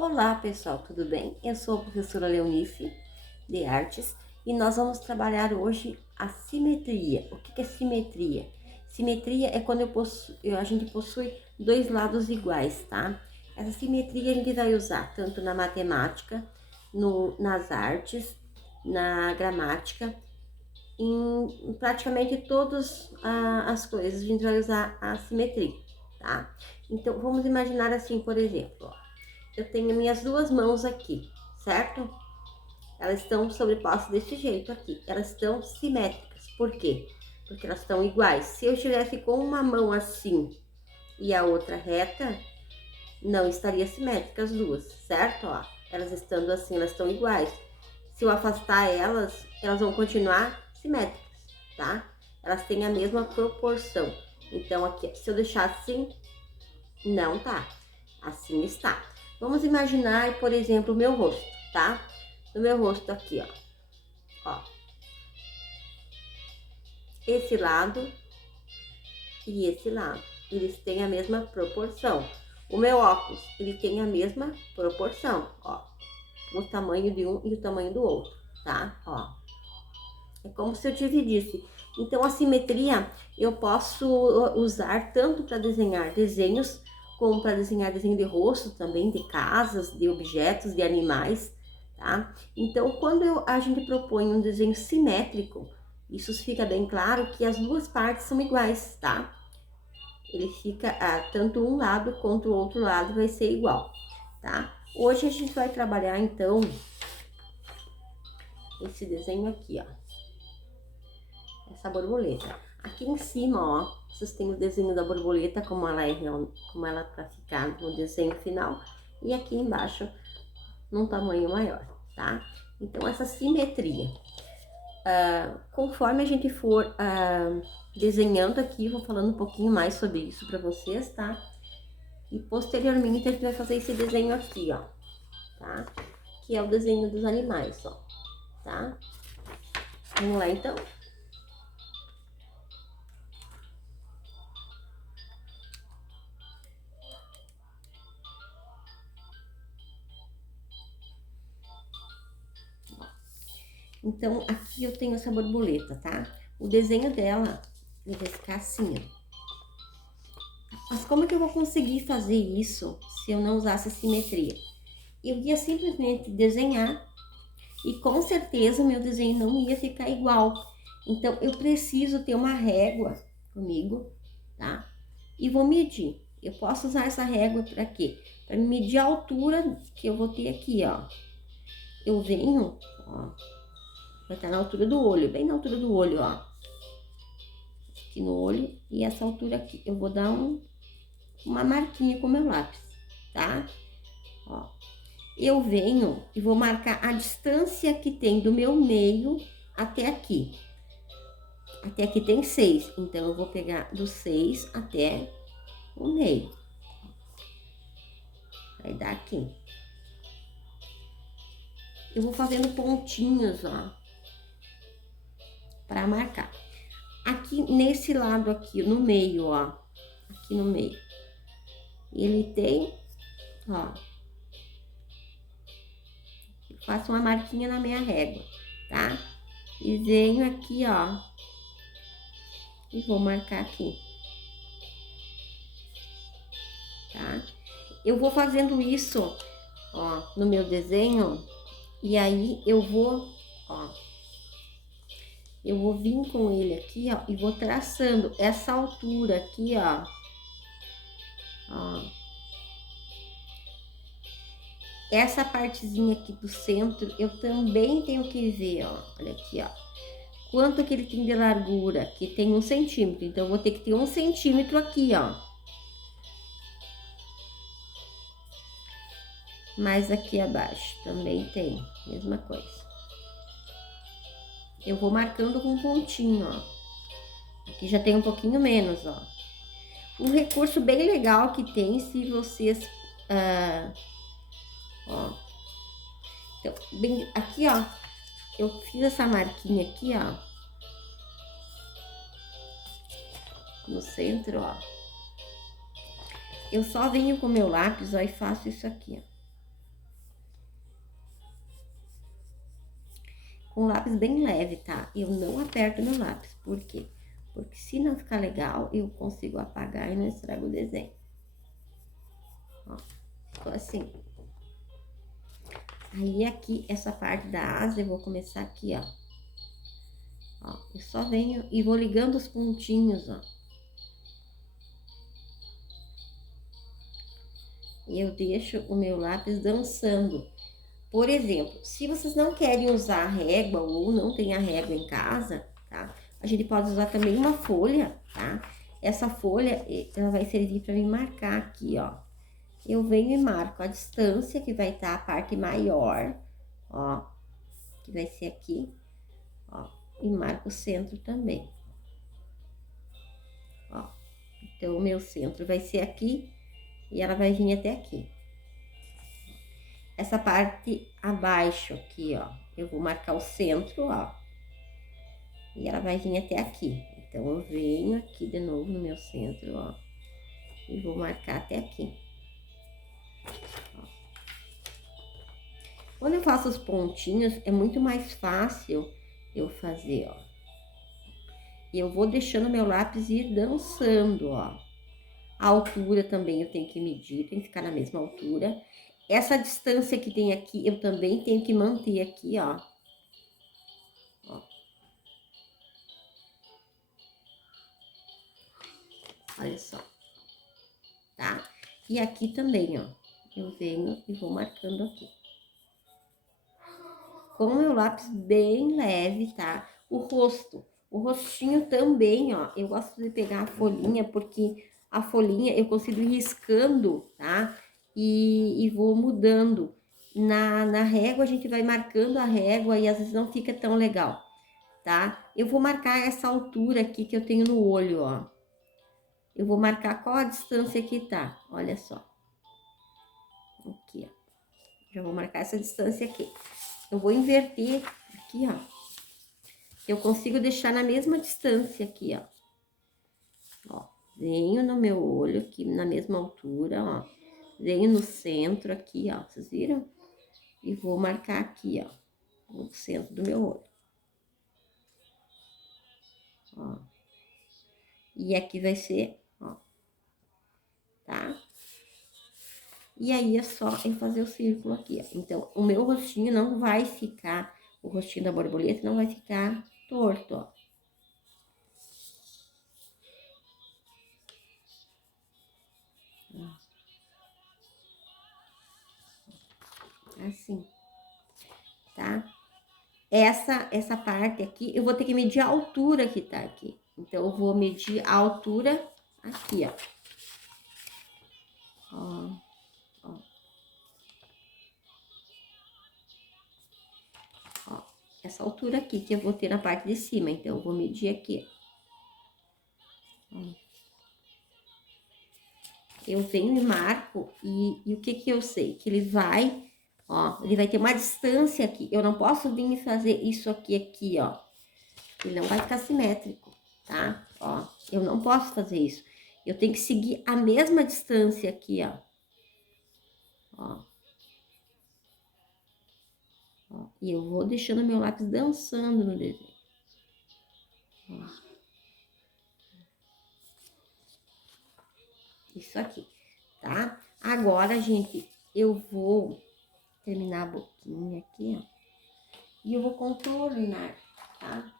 Olá pessoal, tudo bem? Eu sou a professora Leonice de Artes e nós vamos trabalhar hoje a simetria. O que é simetria? Simetria é quando a gente possui dois lados iguais, tá? Essa simetria a gente vai usar tanto na matemática, nas artes, na gramática, em praticamente todas as coisas a gente vai usar a simetria, tá? Então vamos imaginar assim, por exemplo, ó. Eu tenho minhas duas mãos aqui, certo? Elas estão sobrepostas desse jeito aqui. Elas estão simétricas. Por quê? Porque elas estão iguais. Se eu estivesse com uma mão assim e a outra reta, não estaria simétrica as duas, certo? Ó, elas estando assim, elas estão iguais. Se eu afastar elas, elas vão continuar simétricas, tá? Elas têm a mesma proporção. Então, aqui, se eu deixar assim, não tá. Assim está. Vamos imaginar, por exemplo, o meu rosto, tá? No meu rosto aqui, ó. Esse lado e esse lado, eles têm a mesma proporção. O meu óculos, ele tem a mesma proporção, ó. O tamanho de um e o tamanho do outro, tá? Ó. É como se eu dividisse. Então, a simetria eu posso usar tanto para desenhar desenhos, como para desenhar desenho de rosto também, de casas, de objetos, de animais, tá? Então, quando a gente propõe um desenho simétrico, isso fica bem claro que as duas partes são iguais, tá? Ele fica, tanto um lado quanto o outro lado vai ser igual, tá? Hoje a gente vai trabalhar, então, esse desenho aqui, ó. Essa borboleta. Aqui em cima, ó, vocês têm o desenho da borboleta, como ela tá ficar no desenho final, e aqui embaixo, num tamanho maior, tá? Então, essa simetria. Conforme a gente for desenhando aqui, eu vou falando um pouquinho mais sobre isso pra vocês, tá? E posteriormente a gente vai fazer esse desenho aqui, ó, tá? Que é o desenho dos animais, ó, tá? Vamos lá, então? Então, aqui eu tenho essa borboleta, tá? O desenho dela, ele vai ficar assim, ó. Mas como que eu vou conseguir fazer isso se eu não usasse simetria? Eu ia simplesmente desenhar e com certeza o meu desenho não ia ficar igual. Então, eu preciso ter uma régua comigo, tá? E vou medir. Eu posso usar essa régua para quê? Para medir a altura que eu vou ter aqui, ó. Eu venho, ó, vai estar na altura do olho, bem na altura do olho, ó. Aqui no olho e essa altura aqui. Eu vou dar uma marquinha com meu lápis, tá? Ó. Eu venho e vou marcar a distância que tem do meu meio até aqui. Até aqui tem 6, então eu vou pegar do 6 até o meio. Vai dar aqui. Eu vou fazendo pontinhos, ó, para marcar. Aqui nesse lado aqui, no meio, ó, aqui no meio, ele tem, ó, faço uma marquinha na minha régua, tá? E venho aqui, ó, e vou marcar aqui, tá? Eu vou fazendo isso, ó, no meu desenho, e aí eu vou, ó, eu vou vir com ele aqui, ó, e vou traçando essa altura aqui, ó, ó. Essa partezinha aqui do centro, eu também tenho que ver, ó, olha aqui, ó. Quanto que ele tem de largura? Aqui tem 1 centímetro, então eu vou ter que ter 1 centímetro aqui, ó. Mas aqui abaixo também tem, mesma coisa. Eu vou marcando com um pontinho, ó. Aqui já tem um pouquinho menos, ó. Um recurso bem legal que tem se vocês... ó. Então, bem, aqui, ó, eu fiz essa marquinha aqui, ó. No centro, ó. Eu só venho com meu lápis, ó, e faço isso aqui, ó. com lápis bem leve, tá? Eu não aperto meu lápis. Por quê? Porque se não ficar legal, eu consigo apagar e não estrago o desenho. Ó, ficou assim. Aí, aqui, essa parte da asa, eu vou começar aqui, ó. Ó, eu só venho e vou ligando os pontinhos, ó. E eu deixo o meu lápis dançando. Por exemplo, se vocês não querem usar a régua ou não tem a régua em casa, tá? A gente pode usar também uma folha, tá? Essa folha, ela vai servir para me marcar aqui, ó. Eu venho e marco a distância, que vai estar a parte maior, ó. Que vai ser aqui, ó. E marco o centro também. Ó. Então, o meu centro vai ser aqui e ela vai vir até aqui. Essa parte abaixo aqui, ó, eu vou marcar o centro, ó. E ela vai vir até aqui. Então, eu venho aqui de novo no meu centro, ó. E vou marcar até aqui. Ó. Quando eu faço os pontinhos, é muito mais fácil eu fazer, ó. E eu vou deixando meu lápis ir dançando, ó. A altura também eu tenho que medir, tem que ficar na mesma altura. Essa distância que tem aqui, eu também tenho que manter aqui, ó. Ó. Olha só. Tá? E aqui também, ó. Eu venho e vou marcando aqui. Com o meu lápis bem leve, tá? O rosto. O rostinho também, ó. Eu gosto de pegar a folhinha, porque a folhinha eu consigo ir riscando, tá? E vou mudando. Na régua, a gente vai marcando a régua e às vezes não fica tão legal, tá? Eu vou marcar essa altura aqui que eu tenho no olho, ó. Eu vou marcar qual a distância que tá, olha só. Aqui, ó. Já vou marcar essa distância aqui. Eu vou inverter aqui, ó. Eu consigo deixar na mesma distância aqui, ó. Ó, venho no meu olho aqui, na mesma altura, ó. Venho no centro aqui, ó. Vocês viram? E vou marcar aqui, ó. No centro do meu olho. Ó. E aqui vai ser, ó. Tá? E aí, é só eu fazer o círculo aqui, ó. Então, o meu rostinho não vai ficar, o rostinho da borboleta não vai ficar torto, ó. Assim, tá? Essa parte aqui, eu vou ter que medir a altura que tá aqui. Então, eu vou medir a altura aqui, ó. Ó, ó. Ó, essa altura aqui que eu vou ter na parte de cima. Então, eu vou medir aqui, ó. Eu venho e marco, e o que que eu sei? Que ele vai, ó, ele vai ter uma distância aqui. Eu não posso vir e fazer isso aqui, ó. Ele não vai ficar simétrico, tá? Ó, eu não posso fazer isso. Eu tenho que seguir a mesma distância aqui, ó. Ó. Ó, e eu vou deixando meu lápis dançando no desenho. Ó. Isso aqui, tá? Agora, gente, eu vou terminar a boquinha aqui, ó. E eu vou contornar, tá?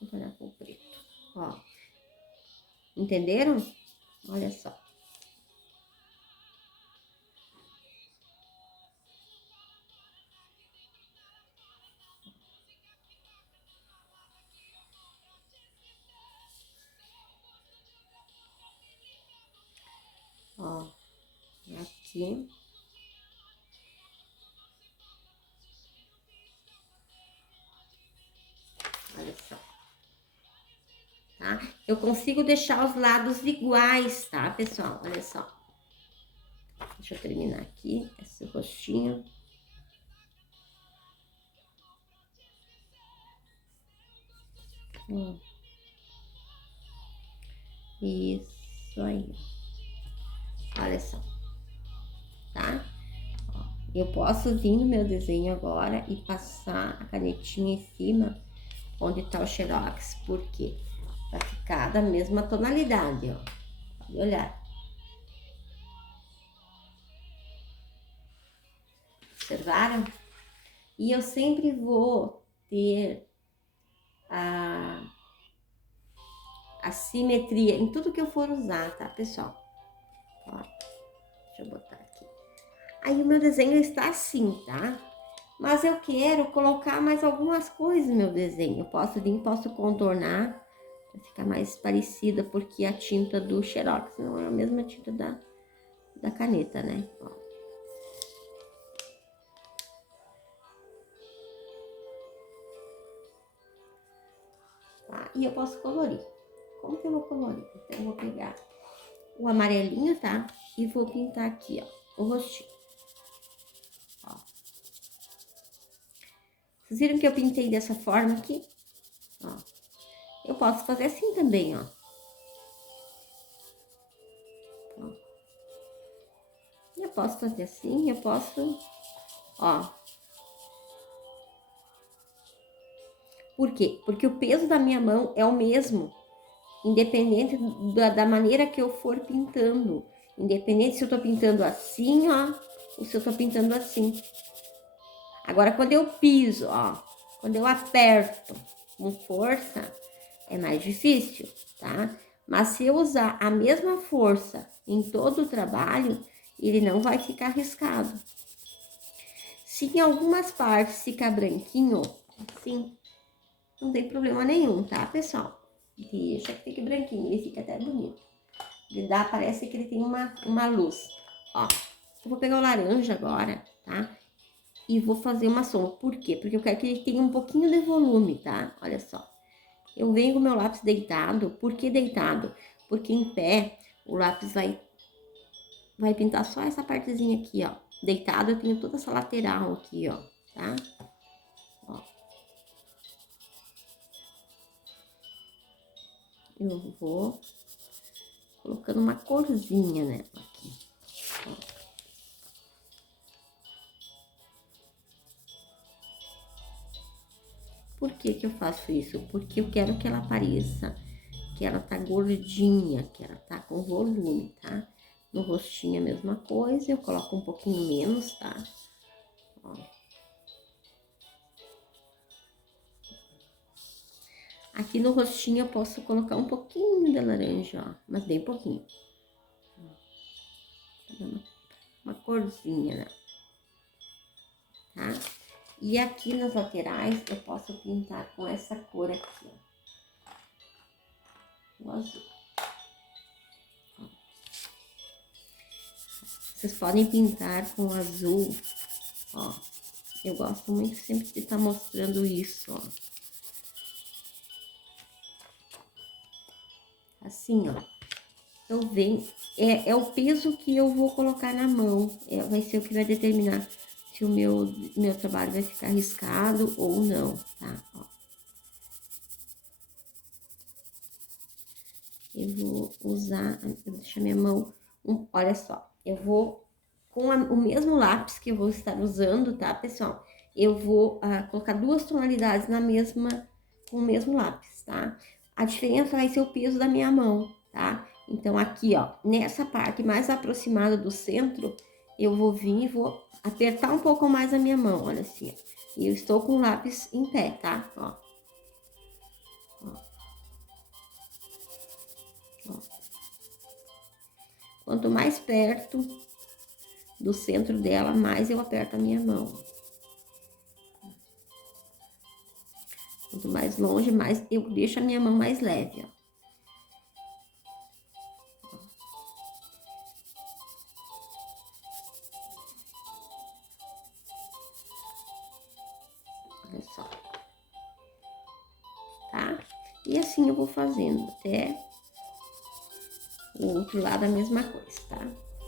Contornar com o preto, ó. Entenderam? Olha só. Ó, aqui. Olha só. Tá? Eu consigo deixar os lados iguais, tá, pessoal? Olha só. Deixa eu terminar aqui esse rostinho. Isso aí. Olha só. Tá? Ó. Eu posso vir no meu desenho agora e passar a canetinha em cima onde tá o xerox. Por quê? Pra ficar da mesma tonalidade, ó. Pode olhar. Observaram? E eu sempre vou ter a simetria em tudo que eu for usar, tá, pessoal? Ó, deixa eu botar aqui. Aí o meu desenho está assim, tá? Mas eu quero colocar mais algumas coisas no meu desenho. Eu posso vir, posso contornar para ficar mais parecida, porque a tinta do Xerox não é a mesma tinta da caneta, né? Ó. Tá? E eu posso colorir. Como que eu vou colorir? Então eu vou pegar o amarelinho, tá? E vou pintar aqui, ó, o rostinho. Ó. Vocês viram que eu pintei dessa forma aqui? Ó. Eu posso fazer assim também, ó. Ó. Eu posso fazer assim, eu posso, ó. Por quê? Porque o peso da minha mão é o mesmo, independente da maneira que eu for pintando. Independente se eu tô pintando assim, ó, ou se eu tô pintando assim. Agora, quando eu piso, ó, quando eu aperto com força, é mais difícil, tá? Mas se eu usar a mesma força em todo o trabalho, ele não vai ficar riscado. Se em algumas partes ficar branquinho, assim, não tem problema nenhum, tá, pessoal? Deixa que fique branquinho, ele fica até bonito. Ele dá, parece que ele tem uma luz. Ó, eu vou pegar o laranja agora, tá? E vou fazer uma sombra. Por quê? Porque eu quero que ele tenha um pouquinho de volume, tá? Olha só. Eu venho com o meu lápis deitado. Por que deitado? Porque em pé, o lápis vai pintar só essa partezinha aqui, ó. Deitado, eu tenho toda essa lateral aqui, ó, tá? Ó. Eu vou colocando uma corzinha nela aqui. Ó. Por que que eu faço isso? Porque eu quero que ela pareça que ela tá gordinha, que ela tá com volume, tá? No rostinho é a mesma coisa, eu coloco um pouquinho menos, tá? Ó. Aqui no rostinho eu posso colocar um pouquinho de laranja, ó, mas bem pouquinho. Uma corzinha, né? Tá? E aqui nas laterais eu posso pintar com essa cor aqui, ó. O azul. Ó. Vocês podem pintar com azul, ó. Eu gosto muito sempre de estar mostrando isso, ó. Assim, ó. Eu venho, é o peso que eu vou colocar na mão, vai ser o que vai determinar se o meu trabalho vai ficar riscado ou não, tá? Ó. Eu vou usar, eu vou deixar minha mão, olha só, eu vou, com o mesmo lápis que eu vou estar usando, tá, pessoal? Eu vou colocar duas tonalidades com o mesmo lápis, tá? A diferença vai ser o peso da minha mão, tá? Então, aqui, ó, nessa parte mais aproximada do centro, eu vou vir e vou apertar um pouco mais a minha mão, olha assim, ó. E eu estou com o lápis em pé, tá? Ó. Ó. Ó. Quanto mais perto do centro dela, mais eu aperto a minha mão. Quanto mais longe, mais eu deixo a minha mão mais leve, ó. Olha só. Tá? E assim eu vou fazendo até o outro lado a mesma coisa, tá?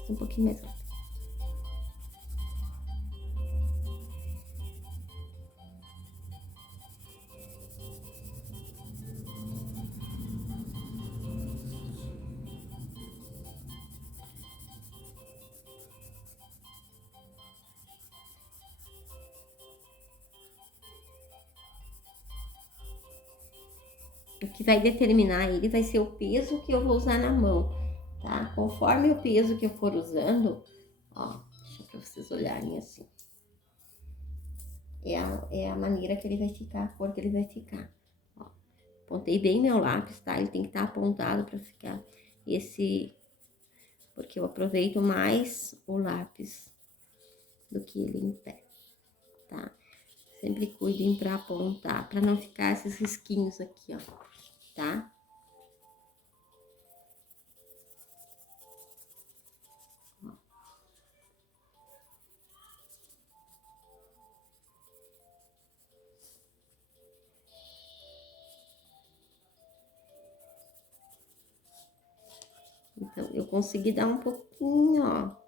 Um pouquinho mais rápido. o que vai determinar ele vai ser o peso que eu vou usar na mão, tá? Conforme o peso que eu for usando, ó, deixa pra vocês olharem assim. É a maneira que ele vai ficar, a cor que ele vai ficar. Ó, apontei bem meu lápis, tá? Ele tem que estar apontado pra ficar esse... Porque eu aproveito mais o lápis do que ele em pé, tá? Sempre cuidem pra apontar, pra não ficar esses risquinhos aqui, ó, tá? Então, eu consegui dar um pouquinho, ó,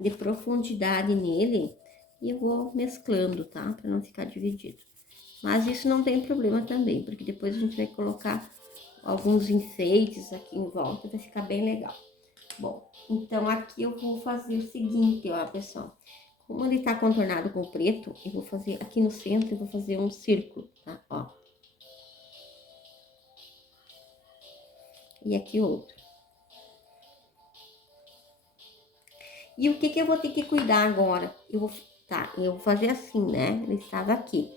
de profundidade nele e eu vou mesclando, tá? Pra não ficar dividido. Mas isso não tem problema também, porque depois a gente vai colocar alguns enfeites aqui em volta, vai ficar bem legal. Bom, então aqui eu vou fazer o seguinte, ó, pessoal. Como ele tá contornado com preto, eu vou fazer aqui no centro, eu vou fazer um círculo, tá? Ó. E aqui outro. E o que que eu vou ter que cuidar agora? Eu vou fazer assim, né? Ele estava aqui.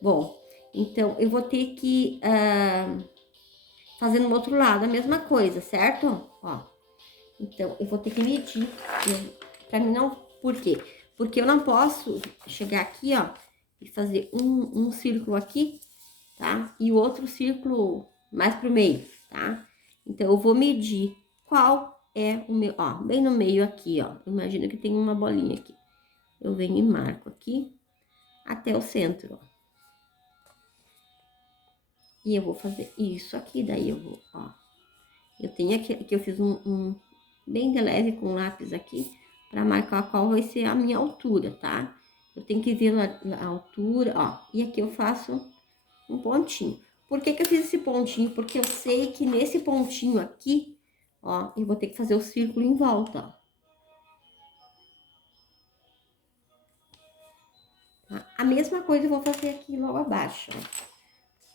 Bom, então eu vou ter que fazer no outro lado a mesma coisa, certo? Ó, então eu vou ter que medir, pra mim não, por quê? Porque eu não posso chegar aqui, ó, e fazer um círculo aqui, tá? E o outro círculo mais pro meio, tá? Então eu vou medir qual é o meu, ó, bem no meio aqui, ó. Imagina que tem uma bolinha aqui. Eu venho e marco aqui até o centro, ó. E eu vou fazer isso aqui, daí eu vou, ó. Eu tenho aqui que eu fiz um bem de leve com lápis aqui, pra marcar qual vai ser a minha altura, tá? Eu tenho que ver a altura, ó. E aqui eu faço um pontinho. Por que que eu fiz esse pontinho? Porque eu sei que nesse pontinho aqui, ó, eu vou ter que fazer o círculo em volta, ó. Tá? A mesma coisa eu vou fazer aqui logo abaixo, ó.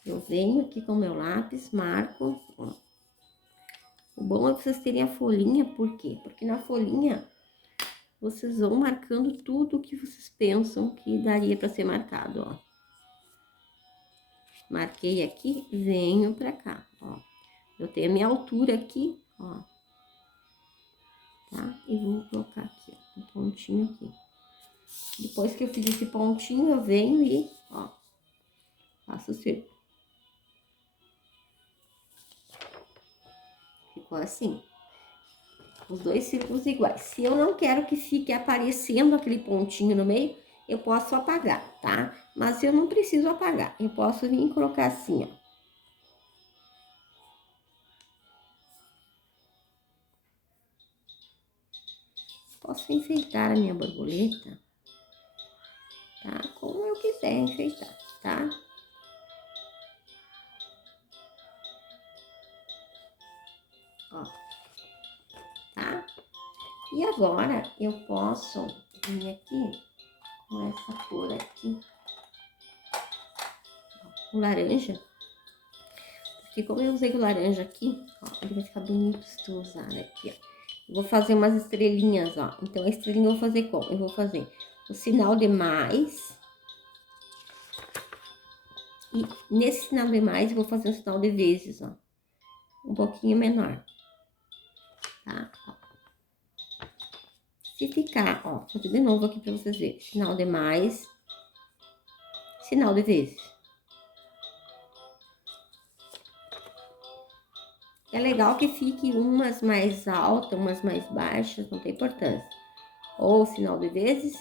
Eu venho aqui com o meu lápis, marco, ó. O bom é vocês terem a folhinha, por quê? Porque na folhinha vocês vão marcando tudo o que vocês pensam que daria para ser marcado, ó. Marquei aqui, venho pra cá, ó. Eu tenho a minha altura aqui, ó. Tá? E vou colocar aqui, ó, um pontinho aqui. Depois que eu fiz esse pontinho, eu venho e, ó, faço o círculo. Ficou assim. Os dois círculos iguais. Se eu não quero que fique aparecendo aquele pontinho no meio, eu posso apagar, tá? Mas eu não preciso apagar. Eu posso vir e colocar assim, ó. Posso enfeitar a minha borboleta, tá? Como eu quiser enfeitar, tá? Ó, tá? E agora eu posso vir aqui com essa cor aqui, ó, o laranja. Porque como eu usei o laranja aqui, ó, ele vai ficar bonito se tu usar aqui, ó. Eu vou fazer umas estrelinhas, ó. Então, a estrelinha eu vou fazer como? Eu vou fazer o sinal de mais. E nesse sinal de mais, eu vou fazer um sinal de vezes, ó. Um pouquinho menor. Tá? Ó. Se ficar, ó, vou fazer de novo aqui pra vocês verem. Sinal de mais. Sinal de vezes. É legal que fique umas mais altas, umas mais baixas, não tem importância. Ou sinal de vezes,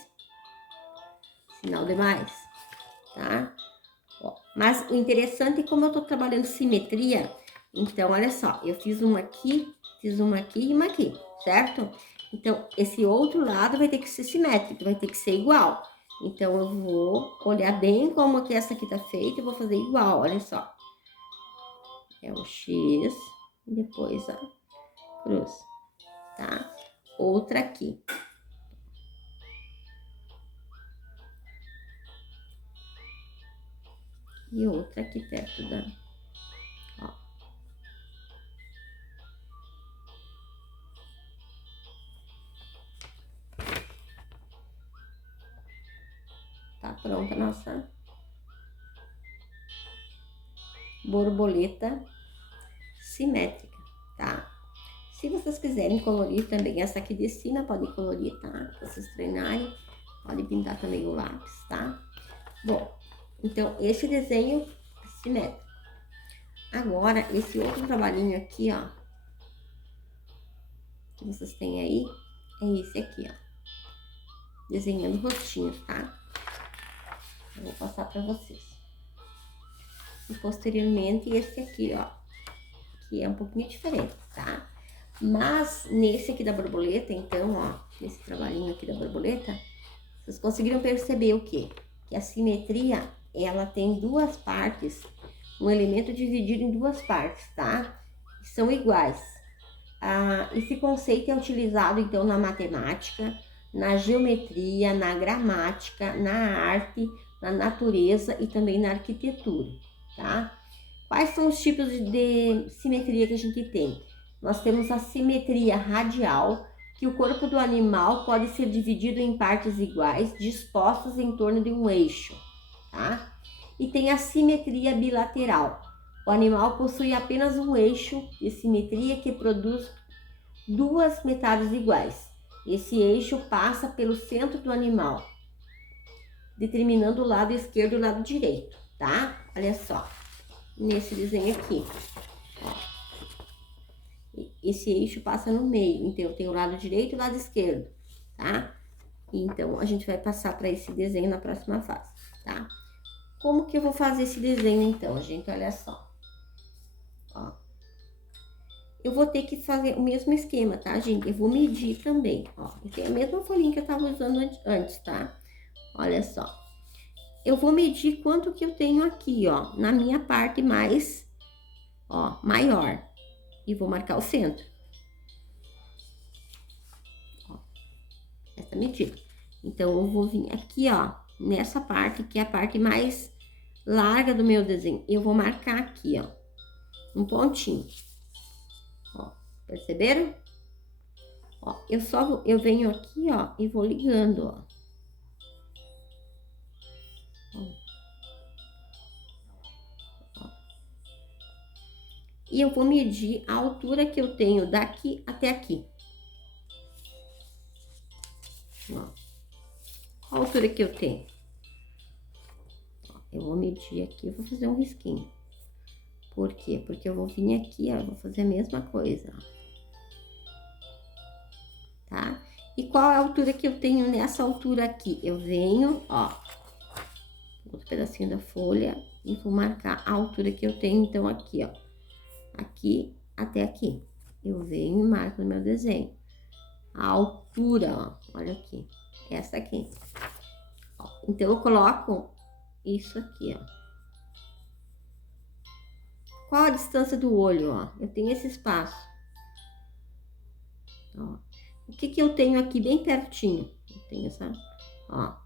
sinal de mais, tá? Ó, mas o interessante é como eu tô trabalhando simetria, então, olha só, eu fiz uma aqui e uma aqui, certo? Então, esse outro lado vai ter que ser simétrico, vai ter que ser igual. Então, eu vou olhar bem como que essa aqui tá feita e vou fazer igual, olha só. É o X e depois a cruz, tá? Outra aqui. e outra aqui perto da... Ó. Tá pronta a nossa borboleta simétrica, tá? Se vocês quiserem colorir também essa aqui de cima, pode colorir, tá? Se vocês treinarem, pode pintar também o lápis, tá? Bom, então esse desenho simétrico. Agora, esse outro trabalhinho aqui, ó, que vocês têm aí, é esse aqui, ó. Desenhando rostinhos, tá? Eu vou passar pra vocês. E posteriormente esse aqui, ó, que é um pouquinho diferente, tá? Mas nesse aqui da borboleta, então, ó, nesse trabalhinho aqui da borboleta, vocês conseguiram perceber o quê? Que a simetria, ela tem duas partes, um elemento dividido em duas partes, tá? Que são iguais. Esse conceito é utilizado, então, na matemática, na geometria, na gramática, na arte, na natureza e também na arquitetura, tá? Quais são os tipos de simetria que a gente tem? Nós temos a simetria radial, que o corpo do animal pode ser dividido em partes iguais, dispostas em torno de um eixo, tá? E tem a simetria bilateral. O animal possui apenas um eixo de simetria que produz duas metades iguais. Esse eixo passa pelo centro do animal, determinando o lado esquerdo e o lado direito, tá? Olha só, nesse desenho aqui, ó. Esse eixo passa no meio, então tem o lado direito e o lado esquerdo, tá? Então, a gente vai passar para esse desenho na próxima fase, tá? Como que eu vou fazer esse desenho, então, gente? Olha só. Ó. Eu vou ter que fazer o mesmo esquema, tá, gente? Eu vou medir também, ó. E tem a mesma folhinha que eu tava usando antes, tá? Olha só. Eu vou medir quanto que eu tenho aqui, ó, na minha parte mais, ó, maior. E vou marcar o centro. Ó, essa medida. Então, eu vou vir aqui, ó, nessa parte, que é a parte mais larga do meu desenho. Eu vou marcar aqui, ó, um pontinho. Ó, perceberam? Ó, eu venho aqui, ó, e vou ligando, ó. E eu vou medir a altura que eu tenho daqui até aqui. Ó, a altura que eu tenho. Ó, eu vou medir aqui, eu vou fazer um risquinho. Por quê? Porque eu vou vir aqui, ó, eu vou fazer a mesma coisa, ó. Tá? E qual é a altura que eu tenho nessa altura aqui? Eu venho, ó, outro pedacinho da folha e vou marcar a altura que eu tenho, então, aqui, ó. Aqui até aqui. Eu venho e marco no meu desenho. A altura, ó, olha aqui. Essa aqui. Ó, então, eu coloco isso aqui, ó. Qual a distância do olho, ó? Eu tenho esse espaço. Ó. O que que eu tenho aqui bem pertinho? Eu tenho essa, ó.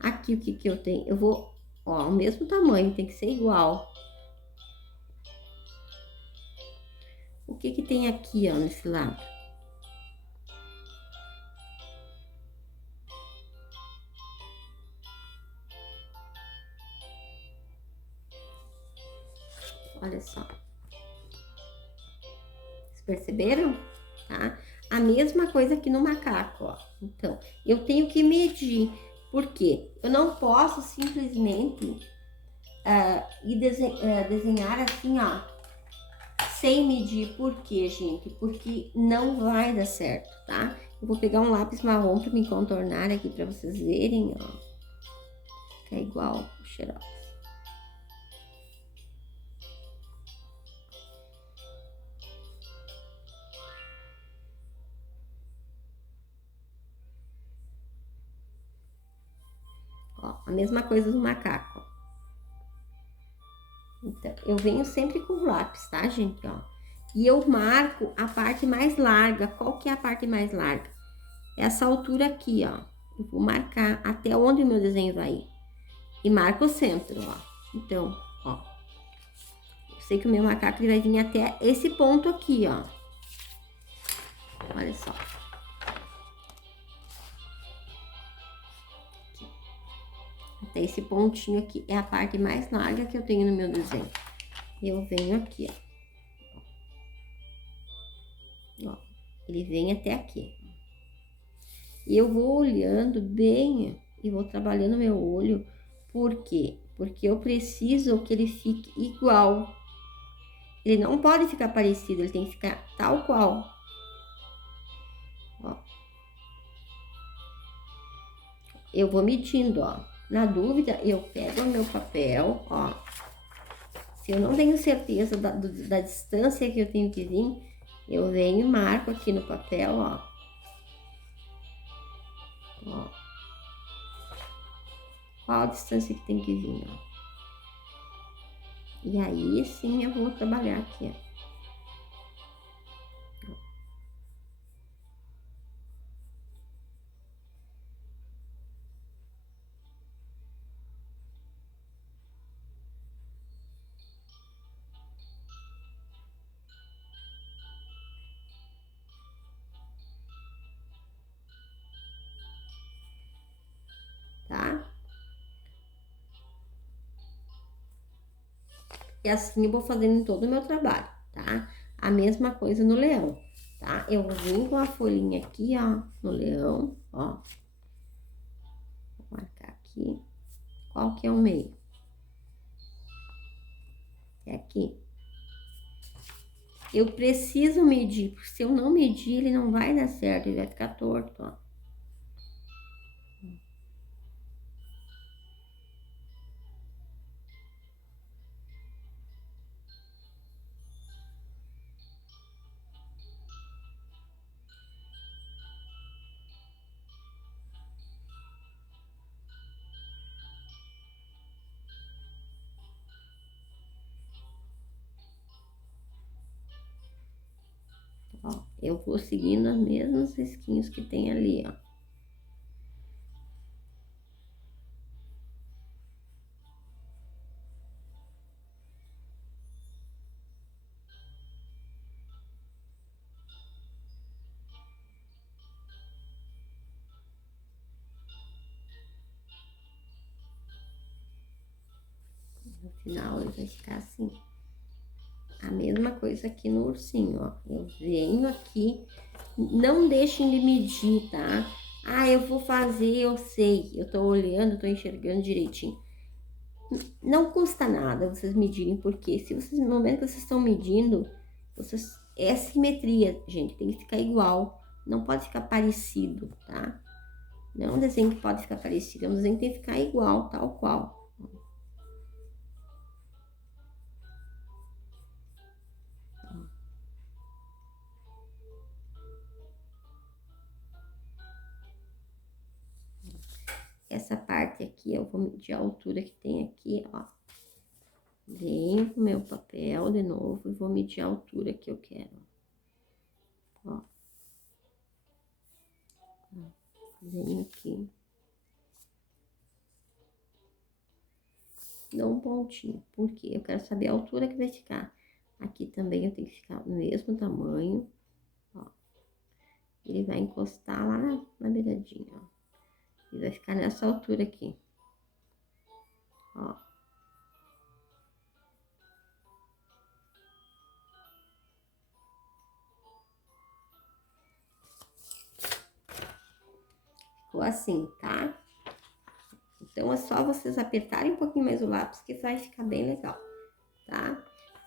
Aqui, o que que eu tenho? Eu vou, ó, o mesmo tamanho, tem que ser igual. O que que tem aqui, ó, nesse lado? Olha só. Vocês perceberam? Tá? A mesma coisa aqui no macaco, ó. Então, eu tenho que medir. Por quê? Eu não posso simplesmente desenhar assim, ó, sem medir. Por quê, gente? Porque não vai dar certo, tá? Eu vou pegar um lápis marrom para me contornar aqui para vocês verem, ó. Fica igual o xerox. Ó, a mesma coisa do macaco. Então, eu venho sempre com o lápis, tá, gente? Ó. E eu marco a parte mais larga. Qual que é a parte mais larga? Essa altura aqui, ó. Eu vou marcar até onde o meu desenho vai ir. e marco o centro, ó. Então, ó. Eu sei que o meu macaco ele vai vir até esse ponto aqui, ó. Olha só. Até esse pontinho aqui é a parte mais larga que eu tenho no meu desenho. Eu venho aqui, ó. Ó, ele vem até aqui. E eu vou olhando bem e vou trabalhando meu olho. Por quê? Porque eu preciso que ele fique igual. Ele não pode ficar parecido, ele tem que ficar tal qual. Ó. Eu vou medindo, ó. Na dúvida, eu pego o meu papel, ó. Se eu não tenho certeza da distância que eu tenho que vir, eu venho e marco aqui no papel, ó. Ó. Qual a distância que tem que vir, ó. E aí, sim, eu vou trabalhar aqui, ó. Tá? E assim eu vou fazendo em todo o meu trabalho, tá? A mesma coisa no leão, tá? Eu vim com a folhinha aqui, ó, no leão, ó. Vou marcar aqui. Qual que é o meio? É aqui. Eu preciso medir, porque se eu não medir, ele não vai dar certo, ele vai ficar torto, ó. Ó, eu vou seguindo os mesmos risquinhos que tem ali, ó. No final ele vai ficar assim. A mesma coisa aqui no ursinho, ó. Eu venho aqui, não deixem de medir, tá? Ah, eu vou fazer, eu sei. Eu tô olhando, tô enxergando direitinho. Não custa nada vocês medirem, porque se vocês, no momento que vocês estão medindo, vocês, é simetria, gente, tem que ficar igual. Não pode ficar parecido, tá? Não é um desenho que pode ficar parecido, é um desenho que tem que ficar igual, tal qual. Essa parte aqui, eu vou medir a altura que tem aqui, ó. Venho com meu papel de novo e vou medir a altura que eu quero. Ó. Venho aqui. Dou um pontinho, porque eu quero saber a altura que vai ficar. Aqui também eu tenho que ficar do mesmo tamanho, ó. Ele vai encostar lá na beiradinha, ó. E vai ficar nessa altura aqui, ó. Ficou assim, tá? Então, é só vocês apertarem um pouquinho mais o lápis que vai ficar bem legal, tá?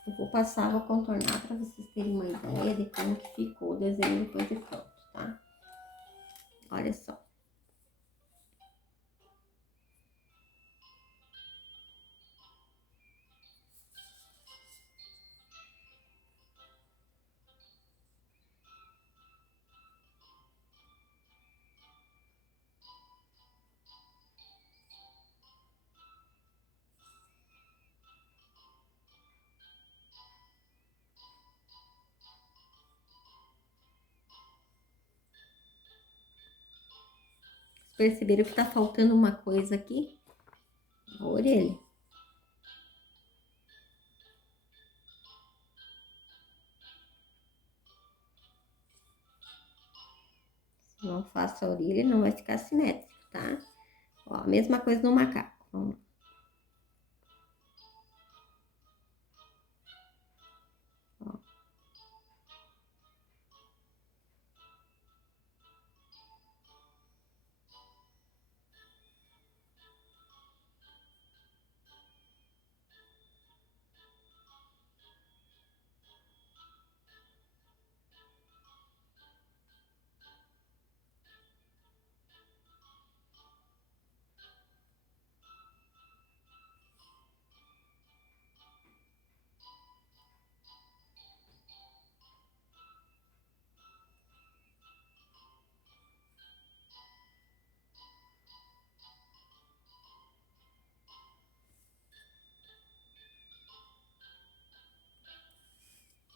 Eu vou passar, vou contornar para vocês terem uma ideia de como que ficou o desenho depois de pronto, tá? Olha só. Perceberam que tá faltando uma coisa aqui? A orelha. Se não faço a orelha, não vai ficar simétrico, tá? Ó, a mesma coisa no macaco. Vamos lá.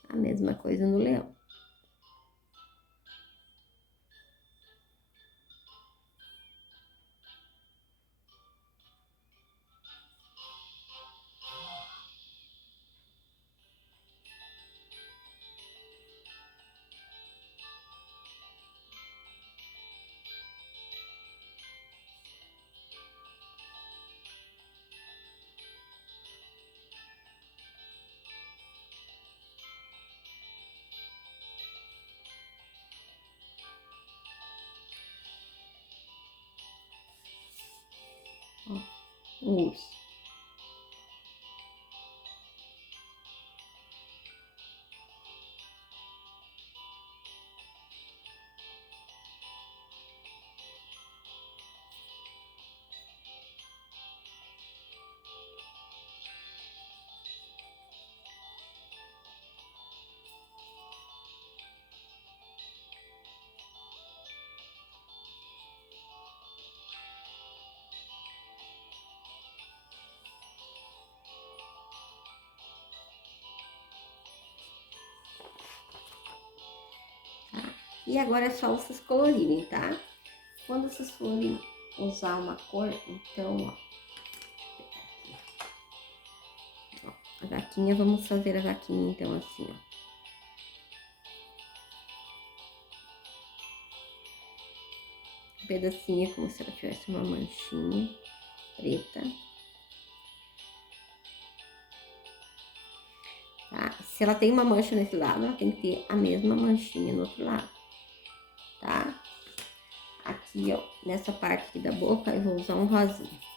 A mesma coisa no leão. Ó, um urso. E agora é só vocês colorirem, tá? Quando vocês forem usar uma cor, então, ó, a vaquinha, vamos fazer a vaquinha, então, assim, ó. Um pedacinho como se ela tivesse uma manchinha preta. Tá? Se ela tem uma mancha nesse lado, ela tem que ter a mesma manchinha no outro lado, tá? Aqui, ó, nessa parte aqui da boca, eu vou usar um rosinha.